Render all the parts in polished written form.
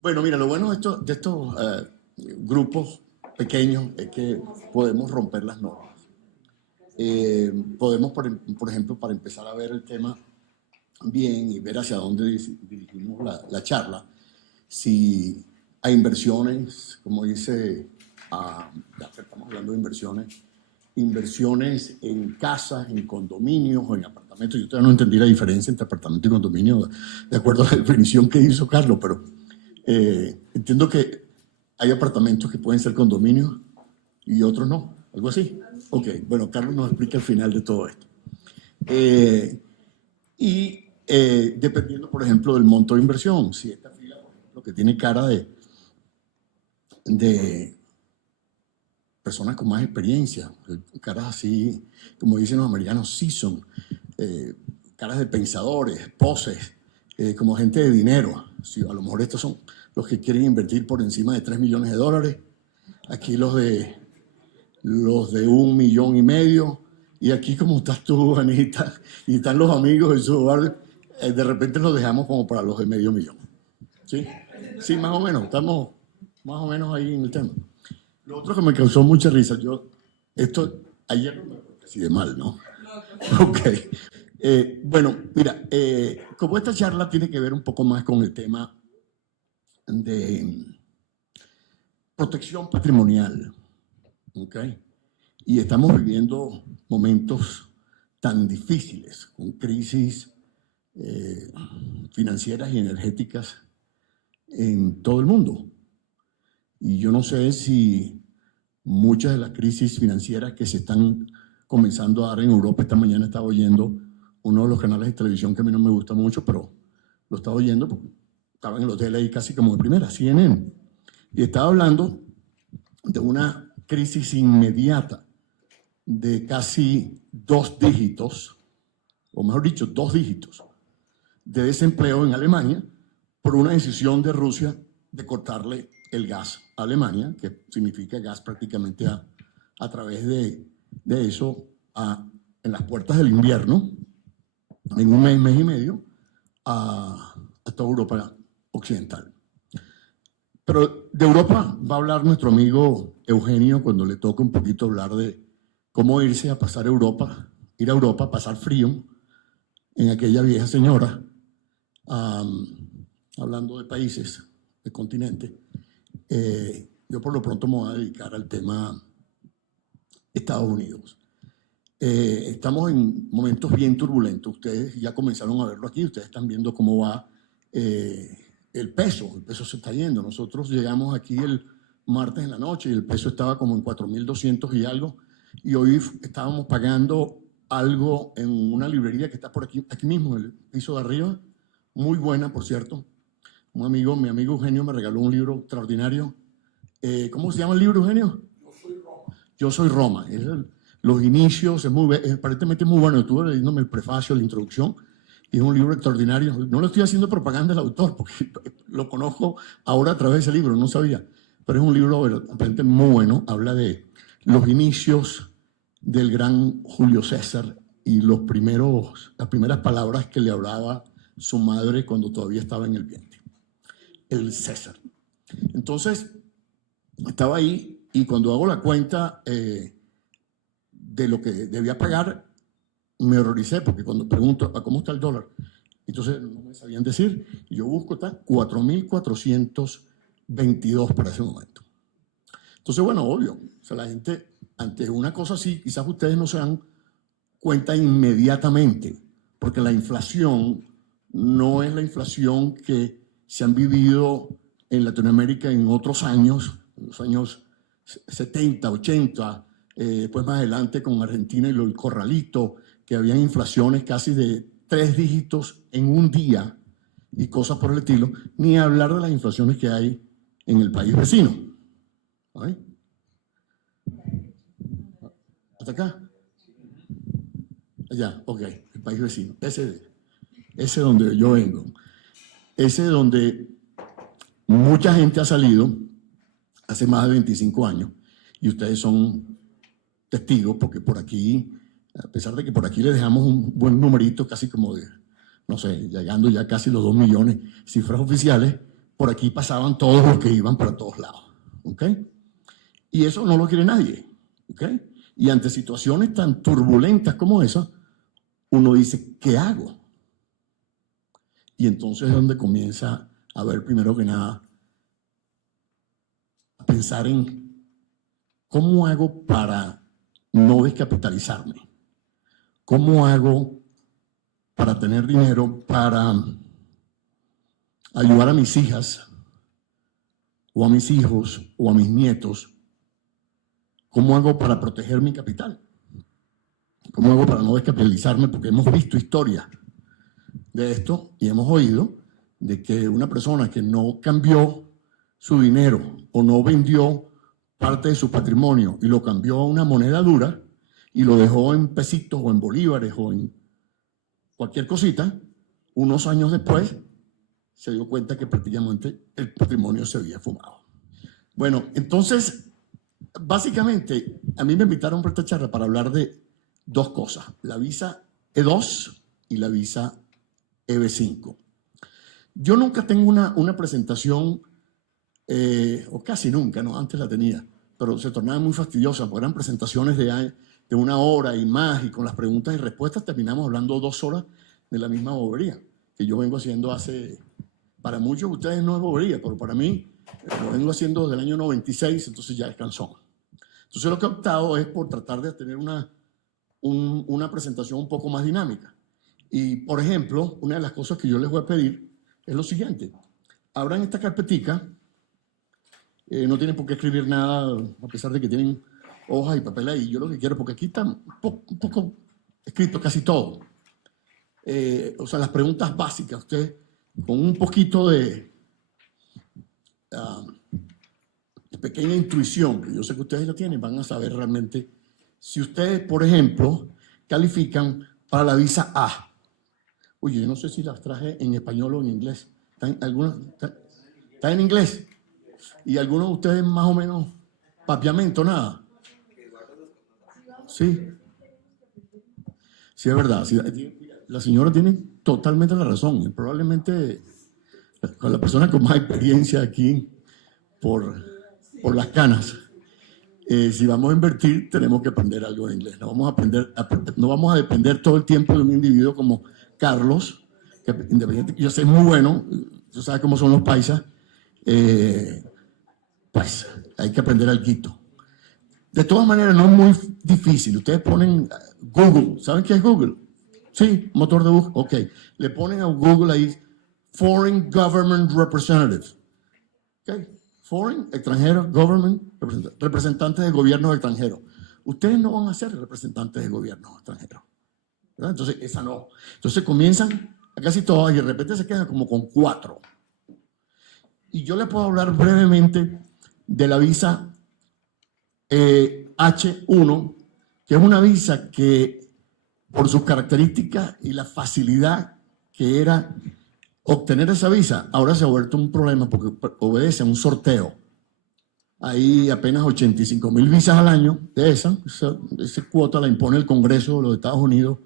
Bueno, mira, lo bueno de estos grupos pequeños es que podemos romper las normas. Podemos, por ejemplo, para empezar a ver el tema bien y ver hacia dónde dirigimos la charla, si hay inversiones, como dice, ya que estamos hablando de inversiones, inversiones en casas, en condominios o en apartamentos. Yo todavía no entendí la diferencia entre apartamento y condominio, de acuerdo a la definición que hizo Carlos, pero entiendo que hay apartamentos que pueden ser condominios y otros no, algo así. Ok, bueno, Carlos nos explica el final de todo esto. Dependiendo, por ejemplo, del monto de inversión, si esta fila, por ejemplo, que tiene cara de personas con más experiencia, caras así, como dicen los americanos, seasoned, caras de pensadores, poses, como gente de dinero. Si a lo mejor estos son los que quieren invertir por encima de $3 millones, aquí los de 1,5 millones, y aquí como estás tú, Anita, y están los amigos de su hogar, de repente los dejamos como para los de medio millón. ¿Sí? Sí, más o menos, estamos más o menos ahí en el tema. Lo otro que me causó mucha risa, ayer no me acuerdo así de mal, ¿no? Ok. Bueno, mira, como esta charla tiene que ver un poco más con el tema de protección patrimonial, ¿ok? Y estamos viviendo momentos tan difíciles, con crisis financieras y energéticas en todo el mundo. Y yo no sé si muchas de las crisis financieras que se están comenzando a dar en Europa, esta mañana estaba oyendo uno de los canales de televisión que a mí no me gusta mucho, pero lo estaba oyendo porque estaba en el hotel ahí casi como de primera, CNN, y estaba hablando de una crisis inmediata de casi 2 dígitos, o mejor dicho, 2 dígitos de desempleo en Alemania por una decisión de Rusia de cortarle el gas a Alemania, que significa gas prácticamente a través de eso en las puertas del invierno, en un mes y medio, a toda Europa occidental. Pero de Europa va a hablar nuestro amigo Eugenio cuando le toca un poquito hablar de cómo irse a pasar Europa, ir a Europa, pasar frío en aquella vieja señora, hablando de países, de continente. Yo por lo pronto me voy a dedicar al tema Estados Unidos. Estamos en momentos bien turbulentos. Ustedes ya comenzaron a verlo aquí, ustedes están viendo cómo va el peso se está yendo. Nosotros llegamos aquí el martes en la noche y el peso estaba como en 4.200 y algo, y hoy estábamos pagando algo en una librería que está por aquí mismo, en el piso de arriba, muy buena, por cierto. Mi amigo Eugenio me regaló un libro extraordinario. ¿Cómo se llama el libro, Eugenio? Yo soy Roma. Los inicios, aparentemente es muy bueno. Estuve leyéndome el prefacio, la introducción, y es un libro extraordinario. No le estoy haciendo propaganda al autor, porque lo conozco ahora a través de ese libro, no sabía. Pero es un libro aparentemente muy bueno. Habla de los inicios del gran Julio César y las primeras palabras que le hablaba su madre cuando todavía estaba en el vientre. El César. Entonces, estaba ahí y cuando hago la cuenta de lo que debía pagar, me horroricé porque cuando pregunto ¿a cómo está el dólar? Entonces no me sabían decir. Y yo busco, está 4.422 para ese momento. Entonces, bueno, obvio, o sea, la gente, ante una cosa así, quizás ustedes no se dan cuenta inmediatamente, porque la inflación no es la inflación que se han vivido en Latinoamérica en otros años, en los años 70, 80, pues más adelante con Argentina y el corralito, que habían inflaciones casi de 3 dígitos en un día y cosas por el estilo, ni hablar de las inflaciones que hay en el país vecino. ¿Ay? ¿Hasta acá? Allá, ok, el país vecino. Ese donde yo vengo. Ese donde mucha gente ha salido hace más de 25 años y ustedes son testigos porque por aquí, a pesar de que por aquí le dejamos un buen numerito, casi como de, no sé, llegando ya casi los 2 millones, cifras oficiales, por aquí pasaban todos los que iban para todos lados. ¿Ok? Y eso no lo quiere nadie. ¿Ok? Y ante situaciones tan turbulentas como esa, uno dice, ¿qué hago? Y entonces es donde comienza a ver, primero que nada, a pensar en cómo hago para no descapitalizarme. ¿Cómo hago para tener dinero para ayudar a mis hijas o a mis hijos o a mis nietos? ¿Cómo hago para proteger mi capital? ¿Cómo hago para no descapitalizarme? Porque hemos visto historias de esto y hemos oído de que una persona que no cambió su dinero o no vendió parte de su patrimonio y lo cambió a una moneda dura y lo dejó en pesitos o en bolívares o en cualquier cosita, unos años después se dio cuenta que prácticamente el patrimonio se había fumado. Bueno, entonces, básicamente, a mí me invitaron para esta charla para hablar de dos cosas, la visa E2 y la visa EB5. Yo nunca tengo una presentación, o casi nunca, ¿no? Antes la tenía, pero se tornaba muy fastidiosa, porque eran presentaciones de 1 hora y más, y con las preguntas y respuestas terminamos hablando 2 horas de la misma bobería, que yo vengo haciendo para muchos de ustedes no es bobería, pero para mí lo vengo haciendo desde el año 96, entonces ya es cansón. Entonces lo que he optado es por tratar de tener una presentación un poco más dinámica. Y, por ejemplo, una de las cosas que yo les voy a pedir es lo siguiente. Abran esta carpetica. No tienen por qué escribir nada, a pesar de que tienen hojas y papel ahí. Yo lo que quiero, porque aquí está un poco escrito casi todo. O sea, las preguntas básicas. Ustedes, con un poquito de pequeña intuición, que yo sé que ustedes la tienen, van a saber realmente si ustedes, por ejemplo, califican para la visa A. Oye, yo no sé si las traje en español o en inglés. ¿Está en inglés? ¿Y algunos de ustedes más o menos papiamento, nada? Sí. Sí, es verdad. Sí, la señora tiene totalmente la razón. Probablemente con la persona con más experiencia aquí por las canas. Si vamos a invertir, tenemos que aprender algo de inglés. No vamos a depender todo el tiempo de un individuo como Carlos, que independiente, yo sé muy bueno, tú sabes cómo son los paisas, pues hay que aprender alguito. De todas maneras, no es muy difícil. Ustedes ponen Google, ¿saben qué es Google? Sí, motor de búsqueda. Ok, le ponen a Google ahí Foreign Government Representative. Ok, Foreign, extranjero, Government, representantes de gobiernos extranjeros. Ustedes no van a ser representantes de gobiernos extranjeros, ¿verdad? Entonces, esa no. Entonces comienzan a casi todas y de repente se quedan como con 4. Y yo les puedo hablar brevemente de la visa H1, que es una visa que, por sus características y la facilidad que era obtener esa visa, ahora se ha vuelto un problema porque obedece a un sorteo. Hay apenas 85,000 visas al año de esa cuota la impone el Congreso de los Estados Unidos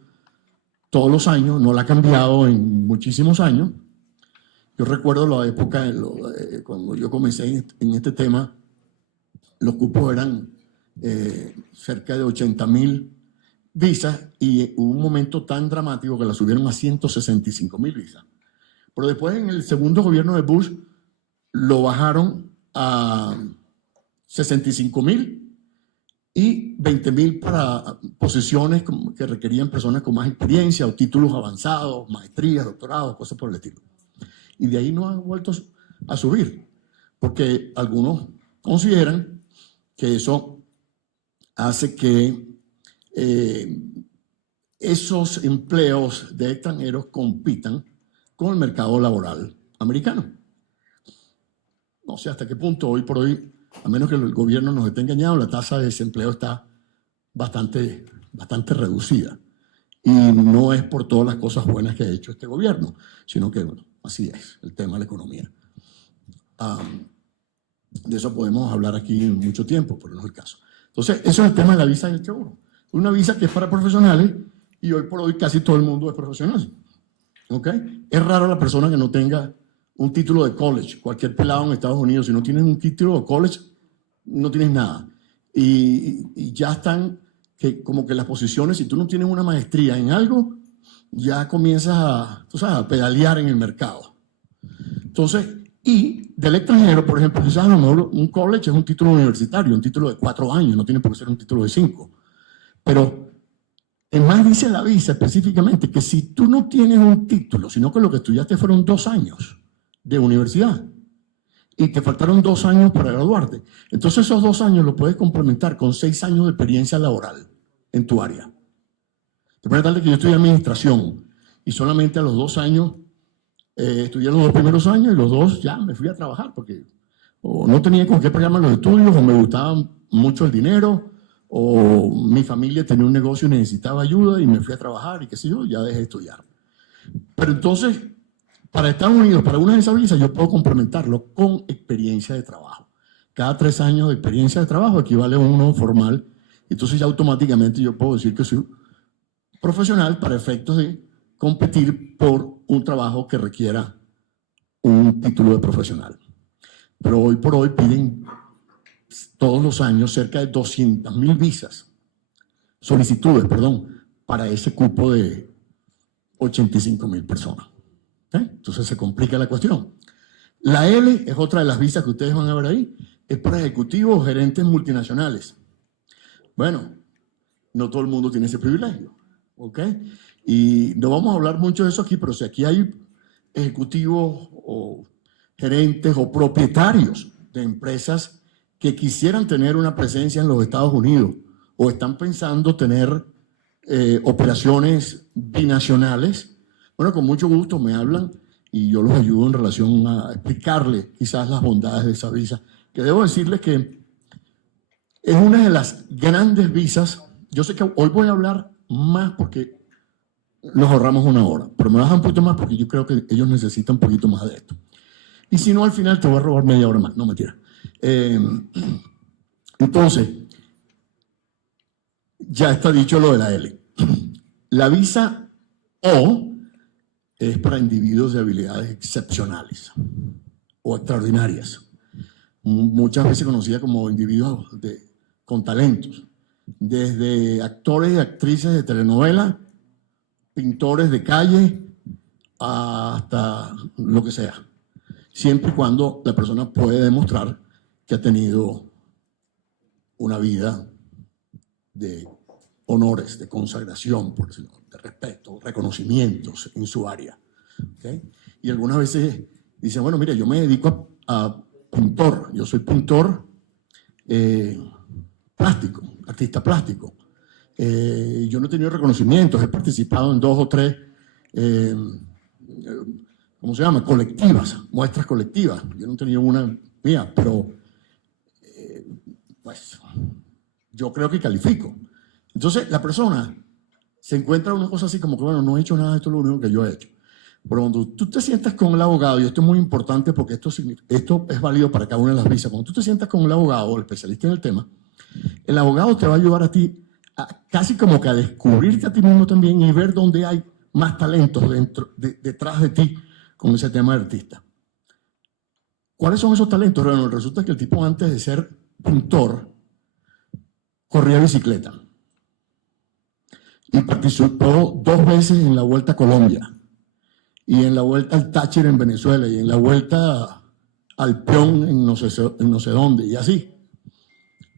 todos los años, no la ha cambiado en muchísimos años. Yo recuerdo la época cuando yo comencé en este tema, los cupos eran cerca de 80,000 visas y hubo un momento tan dramático que la subieron a 165,000 visas. Pero después, en el segundo gobierno de Bush, lo bajaron a 65,000 y 20,000 para posiciones que requerían personas con más experiencia o títulos avanzados, maestrías, doctorados, cosas por el estilo. Y de ahí no han vuelto a subir, porque algunos consideran que eso hace que esos empleos de extranjeros compitan con el mercado laboral americano. No sé hasta qué punto hoy por hoy, a menos que el gobierno nos esté engañando, la tasa de desempleo está bastante reducida. Y no es por todas las cosas buenas que ha hecho este gobierno, sino que, bueno, así es el tema de la economía. De eso podemos hablar aquí en mucho tiempo, pero no es el caso. Entonces, eso es el tema de la visa del H1. Una visa que es para profesionales y hoy por hoy casi todo el mundo es profesional. ¿Okay? Es raro la persona que no tenga un título de college. Cualquier pelado en Estados Unidos, si no tienes un título de college, no tienes nada. Y ya están que como que las posiciones, si tú no tienes una maestría en algo, ya comienzas a, tú sabes, a pedalear en el mercado. Entonces, y del extranjero, por ejemplo, quizás a lo mejor un college es un título universitario, un título de 4 años, no tiene por qué ser un título de 5. Pero en más dice la visa específicamente que si tú no tienes un título, sino que lo que estudiaste fueron 2 años de universidad y te faltaron 2 años para graduarte, entonces esos 2 años los puedes complementar con 6 años de experiencia laboral en tu área. De manera tal que yo estudié administración y solamente a los 2 años estudié los 2 primeros años y los 2 ya me fui a trabajar porque o no tenía con qué pagarme los estudios o me gustaba mucho el dinero o mi familia tenía un negocio y necesitaba ayuda y me fui a trabajar y qué sé yo, ya dejé de estudiar. Pero entonces, para Estados Unidos, para una de esas visas, yo puedo complementarlo con experiencia de trabajo. Cada 3 años de experiencia de trabajo equivale a uno formal. Entonces ya automáticamente yo puedo decir que soy profesional para efectos de competir por un trabajo que requiera un título de profesional. Pero hoy por hoy piden todos los años cerca de 200.000 visas, solicitudes, perdón, para ese cupo de 85.000 personas. Entonces se complica la cuestión. La L es otra de las visas que ustedes van a ver ahí, es para ejecutivos o gerentes multinacionales. Bueno, no todo el mundo tiene ese privilegio, ¿ok? Y no vamos a hablar mucho de eso aquí, pero si aquí hay ejecutivos o gerentes o propietarios de empresas que quisieran tener una presencia en los Estados Unidos o están pensando tener operaciones binacionales, bueno, con mucho gusto me hablan y yo los ayudo en relación a explicarles quizás las bondades de esa visa, que debo decirles que es una de las grandes visas. Yo sé que hoy voy a hablar más porque nos ahorramos 1 hora, pero me baja un poquito más porque yo creo que ellos necesitan un poquito más de esto. Y si no, al final te voy a robar media hora más. No, mentira. Entonces, ya está dicho lo de la L. La visa O es para individuos de habilidades excepcionales o extraordinarias, muchas veces conocida como individuos con talentos, desde actores y actrices de telenovela, pintores de calle, hasta lo que sea, siempre y cuando la persona puede demostrar que ha tenido una vida de honores, de consagración, por decirlo, de respeto, reconocimientos en su área. ¿Okay? Y algunas veces dicen, bueno, mira, yo me dedico a pintor, yo soy pintor plástico, artista plástico. Yo no he tenido reconocimientos, he participado en 2 o 3, ¿cómo se llama? Colectivas, muestras colectivas. Yo no he tenido una mía, pero pues yo creo que califico. Entonces la persona se encuentra una cosa así como que, bueno, no he hecho nada, esto es lo único que yo he hecho. Pero cuando tú te sientas con el abogado, y esto es muy importante porque esto es válido para cada una de las visas, cuando tú te sientas con el abogado o el especialista en el tema, el abogado te va a ayudar a ti casi como que a descubrirte a ti mismo también y ver dónde hay más talentos detrás de ti con ese tema de artista. ¿Cuáles son esos talentos? Bueno, resulta que el tipo antes de ser pintor corría bicicleta y participó 2 veces en la Vuelta a Colombia y en la Vuelta al Táchira en Venezuela y en la Vuelta al Peón en no sé dónde y así.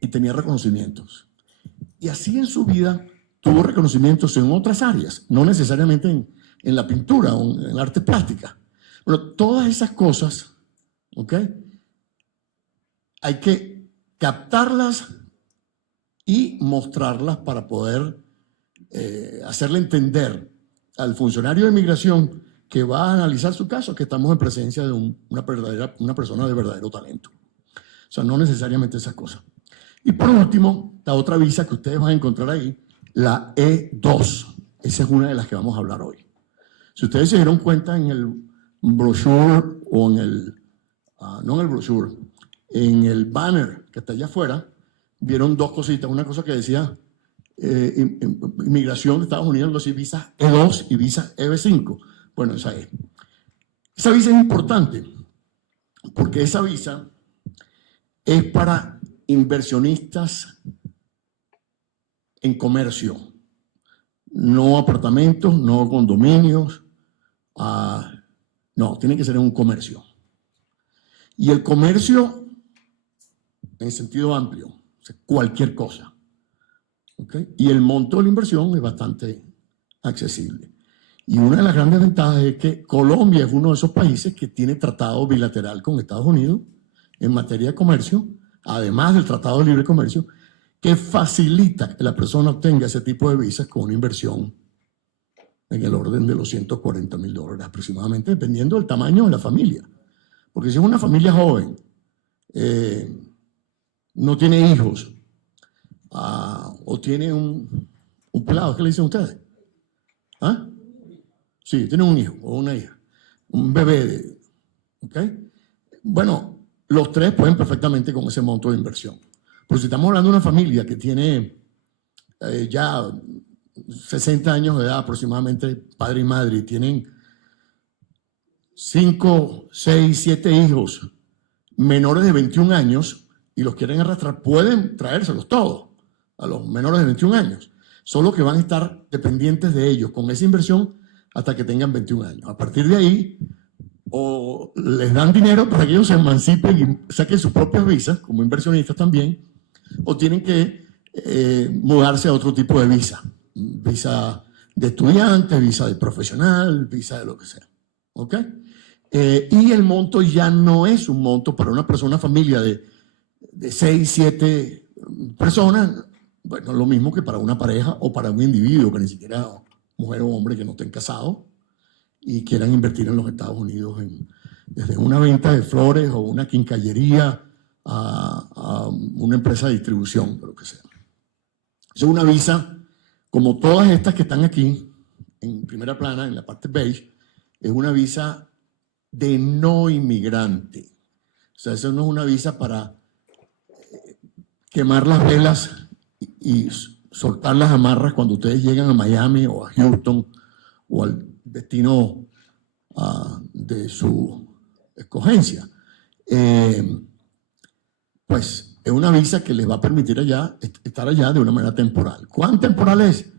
Y tenía reconocimientos. Y así en su vida tuvo reconocimientos en otras áreas, no necesariamente en la pintura o en el arte plástica. Bueno, todas esas cosas, ¿ok? Hay que captarlas y mostrarlas para poder hacerle entender al funcionario de migración que va a analizar su caso que estamos en presencia de una persona de verdadero talento. O sea, no necesariamente esas cosas. Y por último, la otra visa que ustedes van a encontrar ahí, la E2. Esa es una de las que vamos a hablar hoy. Si ustedes se dieron cuenta en el brochure o en el, no en el brochure, en el banner que está allá afuera, vieron 2 cositas. Una cosa que decía inmigración de Estados Unidos, algo así, visa E2 y visa EB5. Bueno, esa es. Esa visa es importante porque esa visa es para inversionistas en comercio, no apartamentos, no condominios, no, tiene que ser en un comercio. Y el comercio, en sentido amplio, o sea, cualquier cosa. ¿Okay? Y el monto de la inversión es bastante accesible. Y una de las grandes ventajas es que Colombia es uno de esos países que tiene tratado bilateral con Estados Unidos en materia de comercio, además del Tratado de Libre Comercio, que facilita que la persona obtenga ese tipo de visas con una inversión en el orden de los $140.000 aproximadamente, dependiendo del tamaño de la familia. Porque si es una familia joven, no tiene hijos, o tiene un pelado, ¿qué le dicen ustedes? ¿Ah? Sí, tiene un hijo o una hija, un bebé, ¿ok? Bueno, los tres pueden perfectamente con ese monto de inversión. Pero si estamos hablando de una familia que tiene ya 60 años de edad aproximadamente, padre y madre, y tienen 5, 6, 7 hijos menores de 21 años y los quieren arrastrar, pueden traérselos todos a los menores de 21 años, solo que van a estar dependientes de ellos con esa inversión hasta que tengan 21 años. A partir de ahí, o les dan dinero para que ellos se emancipen y saquen sus propias visas, como inversionistas también, o tienen que mudarse a otro tipo de visa. Visa de estudiante, visa de profesional, visa de lo que sea. ¿Ok? Y el monto ya no es un monto para una persona, una familia de 6, 7 personas, bueno, lo mismo que para una pareja o para un individuo que ni siquiera mujer o hombre que no estén casados y quieran invertir en los Estados Unidos desde una venta de flores o una quincallería a una empresa de distribución, o lo que sea. Es una visa, como todas estas que están aquí, en primera plana, en la parte beige, es una visa de no inmigrante. O sea, eso no es una visa para quemar las velas y soltar las amarras cuando ustedes llegan a Miami o a Houston o al destino de su escogencia. Pues es una visa que les va a permitir estar allá de una manera temporal. ¿Cuán temporal es?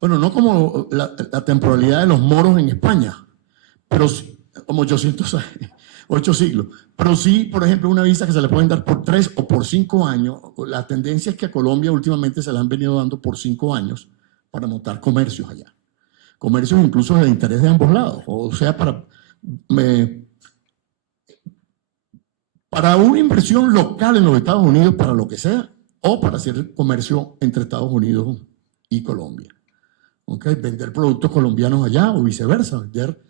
Bueno, no como la temporalidad de los moros en España, pero como 8 siglos. Pero sí, por ejemplo, una visa que se le pueden dar por 3 o por 5 años. La tendencia es que a Colombia últimamente se la han venido dando por 5 años para montar comercios allá. Comercios incluso de interés de ambos lados. O sea, para una inversión local en los Estados Unidos, para lo que sea, o para hacer comercio entre Estados Unidos y Colombia. ¿Okay? Vender productos colombianos allá o viceversa, vender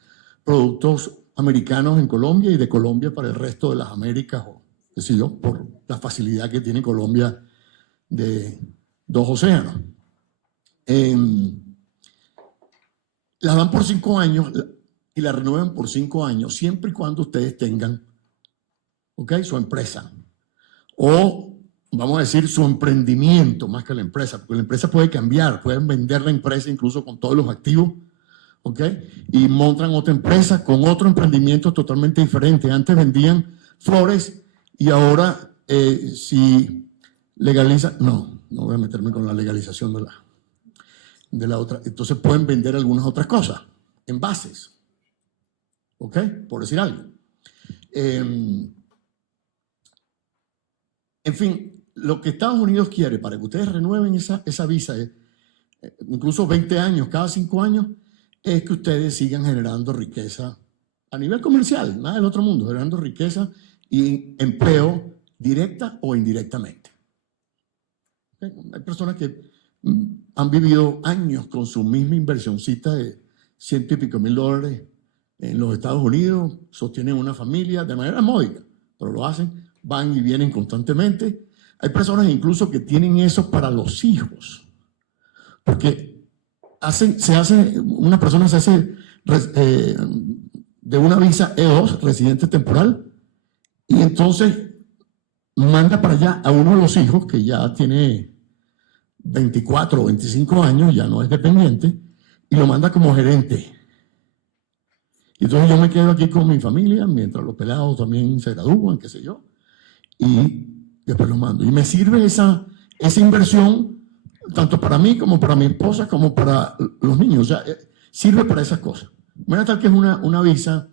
productos americanos en Colombia y de Colombia para el resto de las Américas, o qué sé yo, por la facilidad que tiene Colombia de 2 océanos. La dan por 5 años y la renuevan por 5 años, siempre y cuando ustedes tengan, ¿okay?, su empresa. O, vamos a decir, su emprendimiento más que la empresa, porque la empresa puede cambiar, pueden vender la empresa incluso con todos los activos, ¿ok? Y montan otra empresa con otro emprendimiento totalmente diferente. Antes vendían flores y ahora si legalizan, no voy a meterme con la legalización de la otra. Entonces pueden vender algunas otras cosas, envases, ¿ok? Por decir algo. En fin, lo que Estados Unidos quiere para que ustedes renueven esa visa, incluso 20 años, cada 5 años, es que ustedes sigan generando riqueza a nivel comercial, nada del otro mundo, generando riqueza y empleo directa o indirectamente. ¿Okay? Hay personas que han vivido años con su misma inversioncita de $100 y pico mil en los Estados Unidos, sostienen una familia de manera módica, pero lo hacen, van y vienen constantemente. Hay personas incluso que tienen eso para los hijos, porque una persona se hace de una visa E2, residente temporal, y entonces manda para allá a uno de los hijos que ya tiene 24 o 25 años, ya no es dependiente, y lo manda como gerente. Entonces yo me quedo aquí con mi familia, mientras los pelados también se gradúan, qué sé yo, y después los mando. Y me sirve esa inversión, tanto para mí como para mi esposa, como para los niños. O sea, sirve para esas cosas. Bueno, tal que es una visa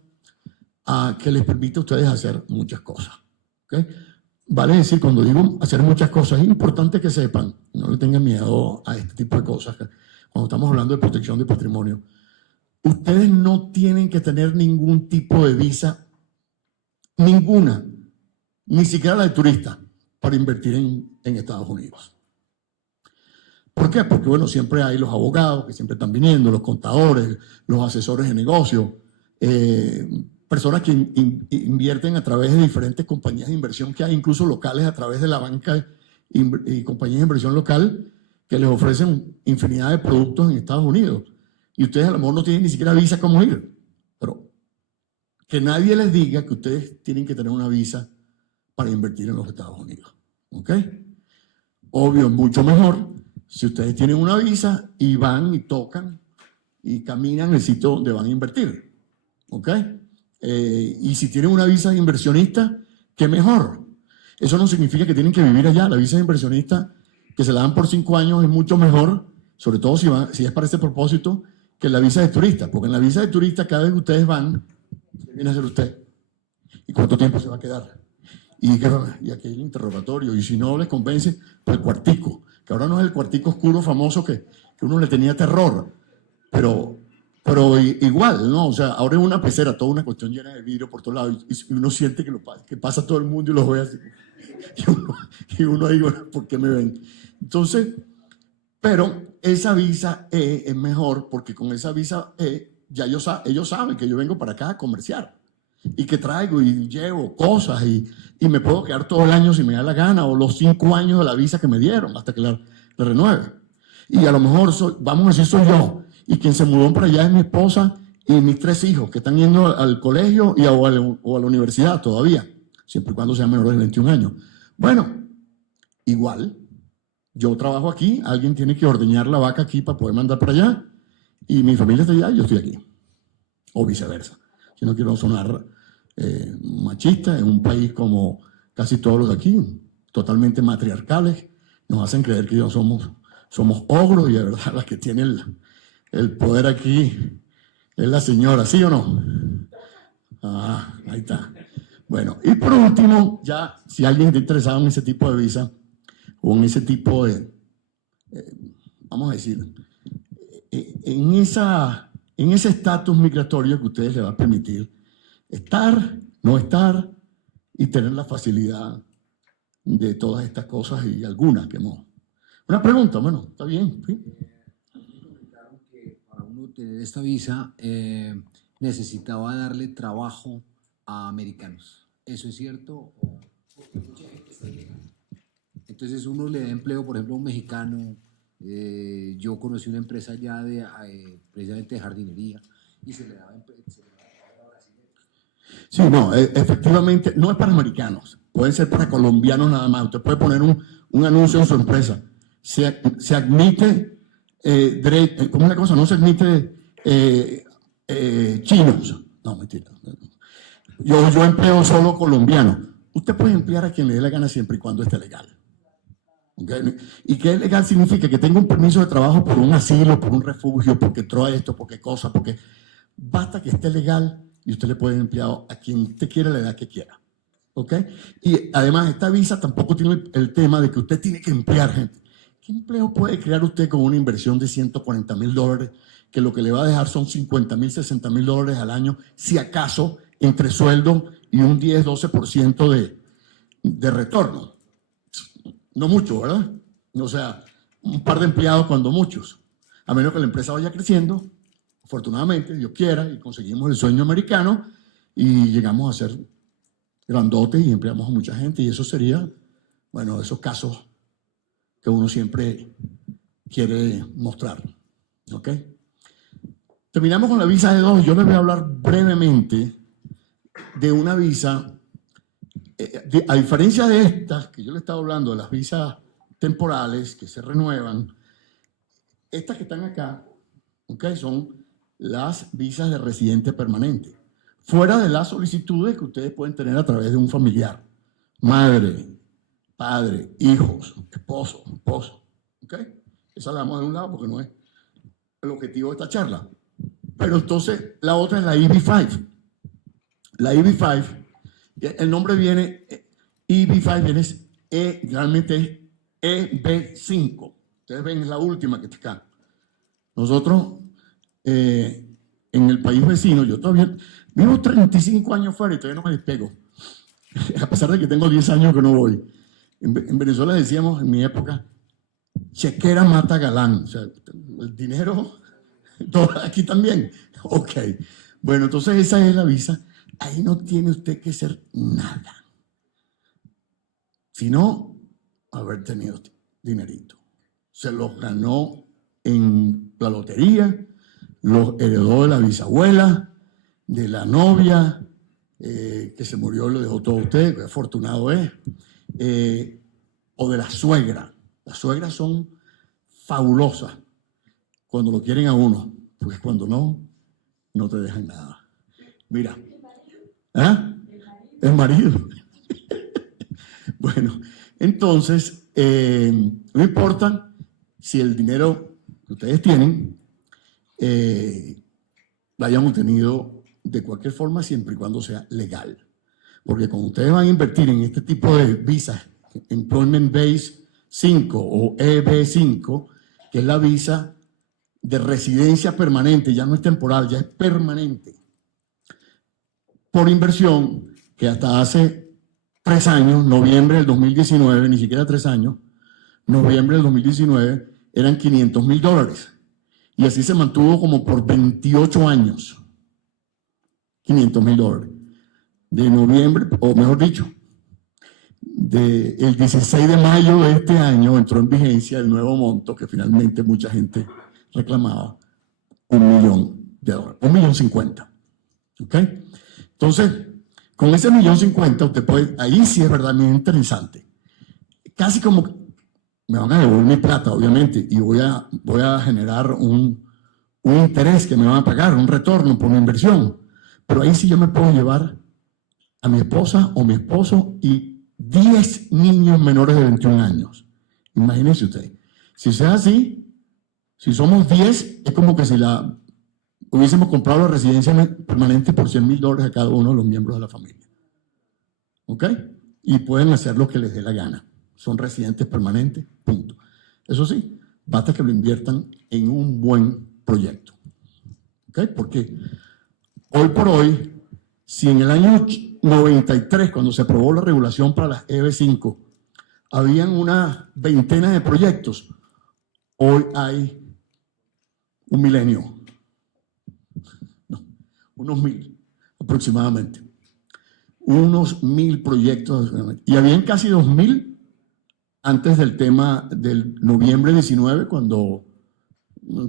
que les permite a ustedes hacer muchas cosas. ¿Okay? Vale decir, cuando digo hacer muchas cosas, es importante que sepan, no le tengan miedo a este tipo de cosas, cuando estamos hablando de protección de patrimonio. Ustedes no tienen que tener ningún tipo de visa, ninguna, ni siquiera la de turista, para invertir en Estados Unidos. ¿Por qué? Porque, bueno, siempre hay los abogados que siempre están viniendo, los contadores, los asesores de negocio, personas que invierten a través de diferentes compañías de inversión que hay, incluso locales a través de la banca y compañías de inversión local que les ofrecen infinidad de productos en Estados Unidos. Y ustedes a lo mejor no tienen ni siquiera visa cómo ir. Pero que nadie les diga que ustedes tienen que tener una visa para invertir en los Estados Unidos. ¿Ok? Obvio, mucho mejor si ustedes tienen una visa y van y tocan y caminan en el sitio donde van a invertir. ¿Ok? Y si tienen una visa de inversionista, ¿qué mejor? Eso no significa que tienen que vivir allá. La visa de inversionista que se la dan por 5 años es mucho mejor, sobre todo si es para ese propósito, que la visa de turista. Porque en la visa de turista, cada vez que ustedes van, ¿qué viene a hacer usted? ¿Y cuánto tiempo se va a quedar? Y aquí hay el interrogatorio. Y si no les convence, pues el cuartico. Que ahora no es el cuartico oscuro famoso que uno le tenía terror. Pero igual, ¿no? O sea, ahora es una pecera, toda una cuestión llena de vidrio por todos lados. Y uno siente que pasa todo el mundo y los ve así. Y uno ahí, bueno, ¿por qué me ven? Entonces, pero esa visa E es mejor porque con esa visa E ya ellos saben que yo vengo para acá a comerciar y que traigo y llevo cosas y me puedo quedar todo el año si me da la gana o los 5 años de la visa que me dieron hasta que la renueve. Y a lo mejor, vamos a decir, soy yo y quien se mudó para allá es mi esposa y mis 3 hijos que están yendo al colegio o a la universidad todavía, siempre y cuando sean menores de 21 años. Bueno, igual, yo trabajo aquí, alguien tiene que ordeñar la vaca aquí para poder mandar para allá y mi familia está allá y yo estoy aquí. O viceversa. Yo no quiero sonar machista en un país como casi todos los de aquí, totalmente matriarcales, nos hacen creer que somos ogros y de verdad la que tiene el poder aquí es la señora, ¿sí o no? Ah, ahí está. Bueno, y por último, ya si alguien está interesado en ese tipo de visa o en ese tipo de, vamos a decir, en ese estatus migratorio que ustedes les va a permitir estar, no estar y tener la facilidad de todas estas cosas y algunas que no. Una pregunta, bueno, está bien. ¿Sí? Comentaron que para uno tener esta visa necesitaba darle trabajo a americanos. ¿Eso es cierto? Porque mucha gente está llegando. Entonces uno le da empleo, por ejemplo, a un mexicano. Yo conocí una empresa ya precisamente de jardinería y se le daba empleo a brasileños. Sí, no, efectivamente, no es para americanos, puede ser para colombianos nada más. Usted puede poner un anuncio en su empresa. Se admite, ¿cómo es la cosa? No se admite chinos. No, mentira. Yo empleo solo colombianos. Usted puede emplear a quien le dé la gana siempre y cuando esté legal. ¿Okay? Y que es legal significa que tenga un permiso de trabajo por un asilo, por un refugio, porque trae esto, porque cosa, porque basta que esté legal y usted le puede emplear a quien usted quiera la edad que quiera. ¿Ok? Y además esta visa tampoco tiene el tema de que usted tiene que emplear gente. ¿Qué empleo puede crear usted con una inversión de $140,000 que lo que le va a dejar son $50,000, $60,000 al año, si acaso, entre sueldo y un 10-12% de retorno? No mucho, ¿verdad? O sea, un par de empleados cuando muchos. A menos que la empresa vaya creciendo, afortunadamente, Dios quiera, y conseguimos el sueño americano y llegamos a ser grandotes y empleamos a mucha gente. Y eso sería, bueno, esos casos que uno siempre quiere mostrar. ¿Ok? Terminamos con la visa D2. Yo les voy a hablar brevemente de una visa. A diferencia de estas, que yo le estaba hablando, de las visas temporales que se renuevan, estas que están acá, ¿okay? Son las visas de residente permanente, fuera de las solicitudes que ustedes pueden tener a través de un familiar, madre, padre, hijos, esposo, esposa. ¿Ok? Esa la damos de un lado porque no es el objetivo de esta charla. Pero entonces la otra es la EB5. La EB5, el nombre viene, EB5 viene, realmente es EB5. Ustedes ven, es la última que está acá. Nosotros, en el país vecino, yo todavía vivo 35 años fuera y todavía no me despego. A pesar de que tengo 10 años que no voy. En Venezuela decíamos, en mi época, chequera mata galán. O sea, el dinero, todo, aquí también. Ok. Bueno, entonces esa es la visa. Ahí no tiene usted que hacer nada, sino haber tenido dinerito. Se los ganó en la lotería, los heredó de la bisabuela, de la novia, que se murió y lo dejó todo usted, que afortunado es, o de la suegra. Las suegras son fabulosas cuando lo quieren a uno, porque cuando no, no te dejan nada. Mira. ¿Ah? El marido. Bueno, entonces, no importa si el dinero que ustedes tienen lo hayan obtenido de cualquier forma, siempre y cuando sea legal. Porque cuando ustedes van a invertir en este tipo de visas, Employment Base 5 o EB5, que es la visa de residencia permanente, ya no es temporal, ya es permanente, por inversión, que hasta hace 3 años, noviembre del 2019, ni siquiera 3 años, noviembre del 2019, eran $500,000. Y así se mantuvo como por 28 años. $500,000. De noviembre, o mejor dicho, el 16 de mayo de este año entró en vigencia el nuevo monto que finalmente mucha gente reclamaba, $1 millón, $1,050,000. ¿Ok? Entonces, con ese $1,050,000 usted puede, ahí sí es verdaderamente interesante. Casi como me van a devolver mi plata, obviamente, y voy a generar un interés que me van a pagar, un retorno por mi inversión. Pero ahí sí yo me puedo llevar a mi esposa o mi esposo y 10 niños menores de 21 años. Imagínense usted. Si sea así, si somos 10, es como que si hubiésemos comprado la residencia permanente por $100,000 a cada uno de los miembros de la familia. ¿Ok? Y pueden hacer lo que les dé la gana. Son residentes permanentes, punto. Eso sí, basta que lo inviertan en un buen proyecto. ¿Ok? Porque hoy por hoy, si en el año 93, cuando se aprobó la regulación para las EB5, habían una veintena de proyectos, hoy hay un milenio. Unos 1,000 aproximadamente. Unos 1,000 proyectos. Y habían casi 2,000 antes del tema del noviembre 19, cuando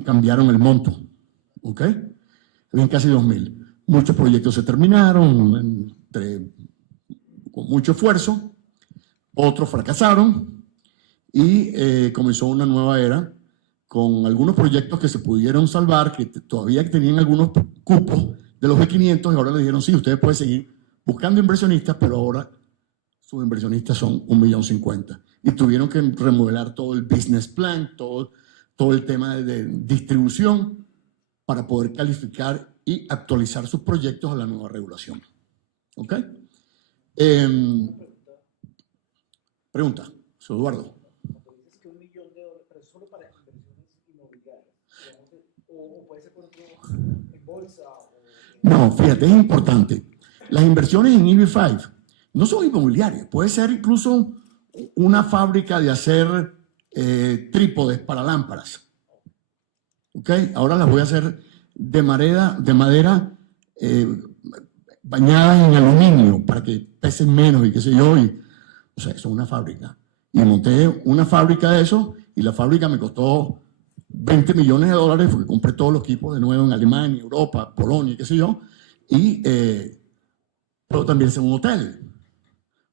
cambiaron el monto. ¿Ok? Habían casi 2,000. Muchos proyectos se terminaron con mucho esfuerzo. Otros fracasaron. Y comenzó una nueva era con algunos proyectos que se pudieron salvar, que todavía tenían algunos cupos de los B500, y ahora le dijeron, sí, ustedes pueden seguir buscando inversionistas, pero ahora sus inversionistas son $1,050,000. Y tuvieron que remodelar todo el business plan, todo el tema de distribución para poder calificar y actualizar sus proyectos a la nueva regulación. ¿Ok? Pregunta, soy Eduardo. No, fíjate, es importante. Las inversiones en EB5 no son inmobiliarias. Puede ser incluso una fábrica de hacer trípodes para lámparas. ¿Ok? Ahora las voy a hacer de madera bañadas en aluminio para que pesen menos y qué sé yo. O sea, eso es una fábrica. Y monté una fábrica de eso y la fábrica me costó $20 millones porque compré todos los equipos de nuevo en Alemania, Europa, Polonia, qué sé yo. Y pero también es un hotel.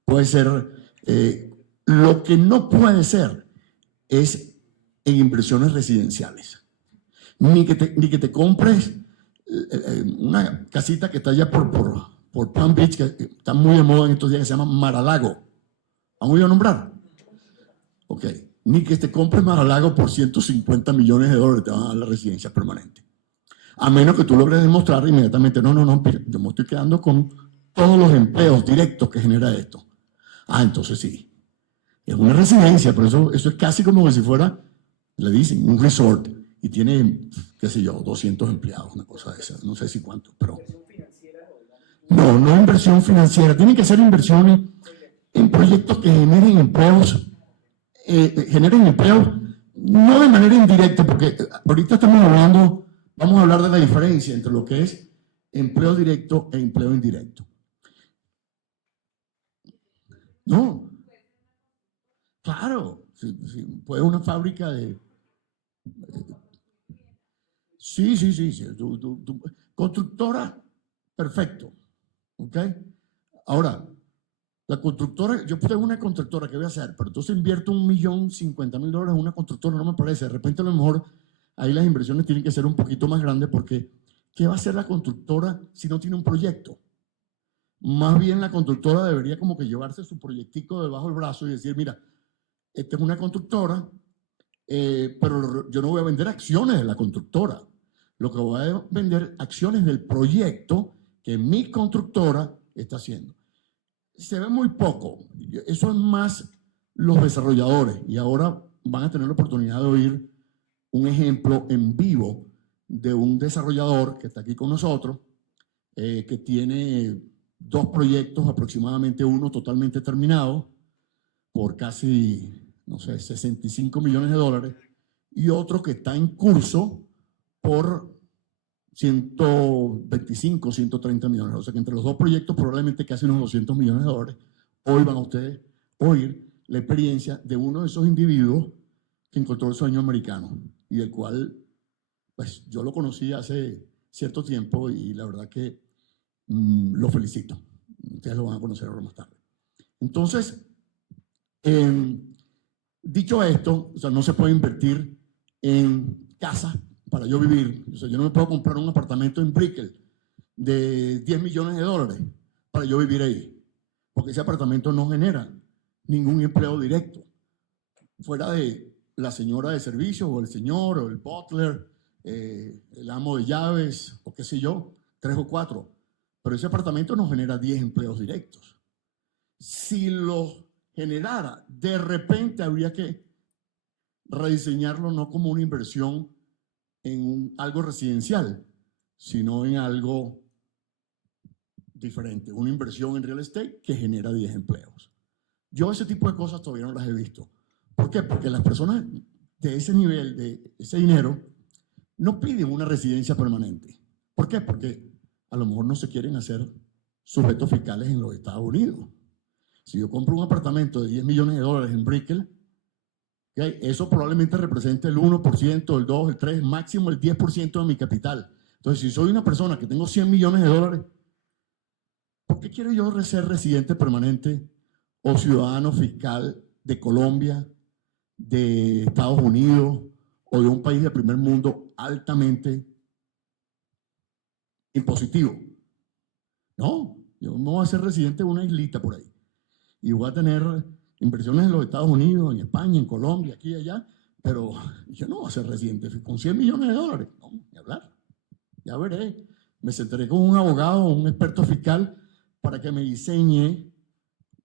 Puede ser, lo que no puede ser es en inversiones residenciales. Ni que te compres una casita que está allá por Palm Beach, que está muy de moda en estos días, que se llama Mar-a-Lago. ¿Han oído nombrar? Ok. Ni que te compres Mar-a-Lago por 150 millones de dólares te van a dar la residencia permanente. A menos que tú logres demostrar inmediatamente, no, yo me estoy quedando con todos los empleos directos que genera esto. Ah, entonces sí. Es una residencia, pero eso es casi como que si fuera, le dicen, un resort. Y tiene, qué sé yo, 200 empleados, una cosa de esa. No sé si cuánto, pero... No, no inversión financiera. Tienen que ser inversiones en proyectos que generen empleos, no de manera indirecta, porque ahorita vamos a hablar de la diferencia entre lo que es empleo directo e empleo indirecto. No, claro, puede una fábrica de... Sí. Constructora, perfecto, ¿ok? Ahora, la constructora, yo tengo una constructora, ¿qué voy a hacer? Pero entonces invierto $1.050.000 en una constructora, no me parece. De repente a lo mejor ahí las inversiones tienen que ser un poquito más grandes porque ¿qué va a hacer la constructora si no tiene un proyecto? Más bien la constructora debería como que llevarse su proyectico debajo del brazo y decir, mira, esta es una constructora, pero yo no voy a vender acciones de la constructora. Lo que voy a vender acciones del proyecto que mi constructora está haciendo. Se ve muy poco. Eso es más los desarrolladores. Y ahora van a tener la oportunidad de oír un ejemplo en vivo de un desarrollador que está aquí con nosotros, que tiene 2 proyectos, aproximadamente uno totalmente terminado, por casi, no sé, $65 millones, y otro que está en curso por 125, 130 millones. O sea que entre los 2 proyectos probablemente casi unos $200 millones. Hoy van a ustedes oír la experiencia de uno de esos individuos que encontró el sueño americano y del cual pues yo lo conocí hace cierto tiempo y la verdad que lo felicito. Ustedes lo van a conocer ahora más tarde. Entonces, dicho esto, o sea, no se puede invertir en casa para yo vivir. O sea, yo no me puedo comprar un apartamento en Brickell de $10 millones para yo vivir ahí, porque ese apartamento no genera ningún empleo directo, fuera de la señora de servicio o el señor o el butler, el amo de llaves o qué sé yo, 3 o 4, pero ese apartamento no genera 10 empleos directos. Si lo generara, de repente habría que rediseñarlo no como una inversión en algo residencial, sino en algo diferente, una inversión en real estate que genera 10 empleos. Yo ese tipo de cosas todavía no las he visto. ¿Por qué? Porque las personas de ese nivel, de ese dinero, no piden una residencia permanente. ¿Por qué? Porque a lo mejor no se quieren hacer sujetos fiscales en los Estados Unidos. Si yo compro un apartamento de $10 millones en Brickell, ¿okay? Eso probablemente represente el 1%, el 2%, el 3%, máximo el 10% de mi capital. Entonces, si soy una persona que tengo $100 millones, ¿por qué quiero yo ser residente permanente o ciudadano fiscal de Colombia, de Estados Unidos o de un país de primer mundo altamente impositivo? No, yo me voy a ser residente de una islita por ahí y voy a tener inversiones en los Estados Unidos, en España, en Colombia, aquí y allá, pero yo no voy a ser residente con $100 millones. No, ni hablar. Ya veré. Me sentaré con un abogado o un experto fiscal para que me diseñe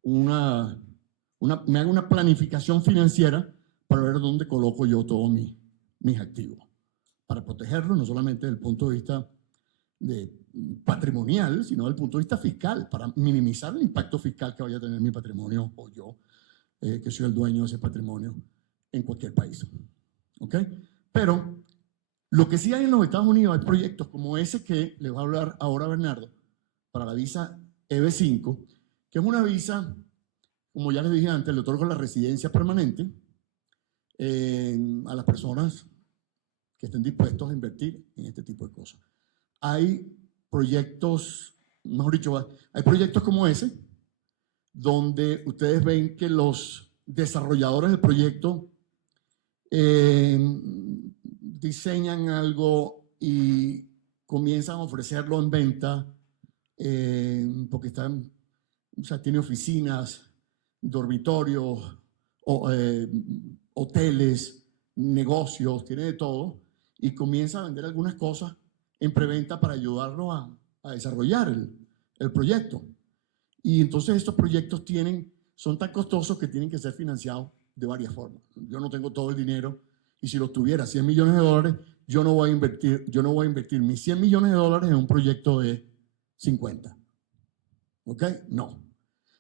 me haga una planificación financiera para ver dónde coloco yo todos mis activos, para protegerlos no solamente desde el punto de vista patrimonial, sino desde el punto de vista fiscal, para minimizar el impacto fiscal que vaya a tener mi patrimonio o yo, que soy el dueño de ese patrimonio en cualquier país. ¿Ok? Pero lo que sí hay en los Estados Unidos, hay proyectos como ese que les va a hablar ahora Bernardo, para la visa EB5, que es una visa, como ya les dije antes, le otorga la residencia permanente a las personas que estén dispuestos a invertir en este tipo de cosas. Hay proyectos, mejor dicho, hay proyectos como ese, donde ustedes ven que los desarrolladores del proyecto diseñan algo y comienzan a ofrecerlo en venta porque o sea, tiene oficinas, dormitorios, hoteles, negocios, tiene de todo, y comienza a vender algunas cosas en preventa para ayudarlo a desarrollar el proyecto. Y entonces estos proyectos son tan costosos que tienen que ser financiados de varias formas. Yo no tengo todo el dinero, y si lo tuviera, 100 millones de dólares, yo no voy a invertir mis 100 millones de dólares en un proyecto de 50. ¿Ok? No.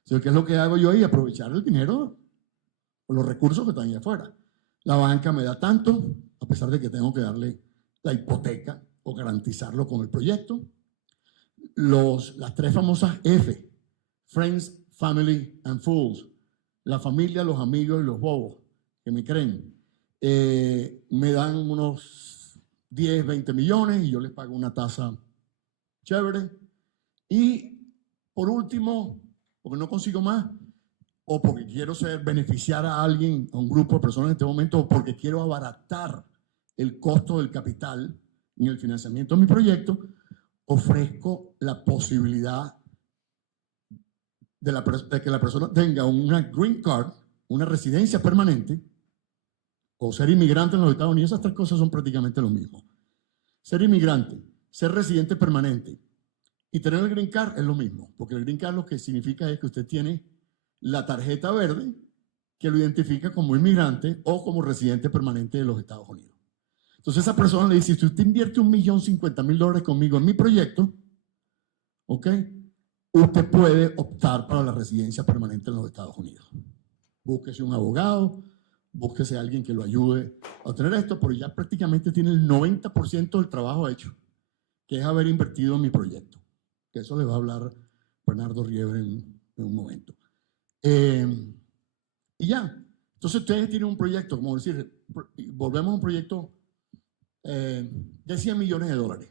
Entonces, ¿qué es lo que hago yo ahí? Aprovechar el dinero o los recursos que están ahí afuera. La banca me da tanto, a pesar de que tengo que darle la hipoteca o garantizarlo con el proyecto. Las tres famosas F, Friends, Family and Fools, la familia, los amigos y los bobos que me creen, me dan unos 10, 20 millones y yo les pago una tasa chévere. Y por último, porque no consigo más, o porque quiero beneficiar a alguien, a un grupo de personas en este momento, o porque quiero abaratar el costo del capital en el financiamiento de mi proyecto, ofrezco la posibilidad de que la persona tenga una green card, una residencia permanente, o ser inmigrante en los Estados Unidos. Esas tres cosas son prácticamente lo mismo. Ser inmigrante, ser residente permanente y tener el green card es lo mismo, porque el green card lo que significa es que usted tiene la tarjeta verde que lo identifica como inmigrante o como residente permanente de los Estados Unidos. Entonces esa persona le dice, si usted invierte $1.050.000 conmigo en mi proyecto, ¿ok?, usted puede optar para la residencia permanente en los Estados Unidos. Búsquese un abogado, búsquese a alguien que lo ayude a obtener esto, pero ya prácticamente tiene el 90% del trabajo hecho, que es haber invertido en mi proyecto. Que eso le va a hablar Bernardo Rieber en un momento. Y ya. Entonces ustedes tienen un proyecto, como decir, volvemos a un proyecto de 100 millones de dólares.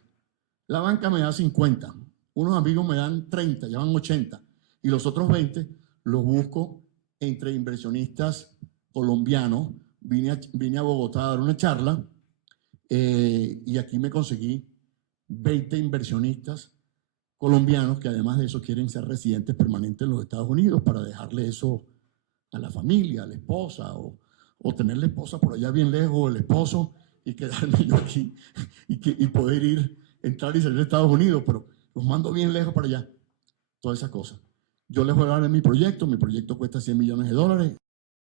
La banca me da 50, unos amigos me dan 30, ya van 80, y los otros 20 los busco entre inversionistas colombianos. Vine a Bogotá a dar una charla y aquí me conseguí 20 inversionistas colombianos que además de eso quieren ser residentes permanentes en los Estados Unidos para dejarle eso a la familia, a la esposa, o tener la esposa por allá bien lejos, o el esposo, y quedarme yo aquí y poder entrar y salir de Estados Unidos, pero los mando bien lejos para allá. Todas esas cosas. Yo les voy a hablar de mi proyecto cuesta $100 millones.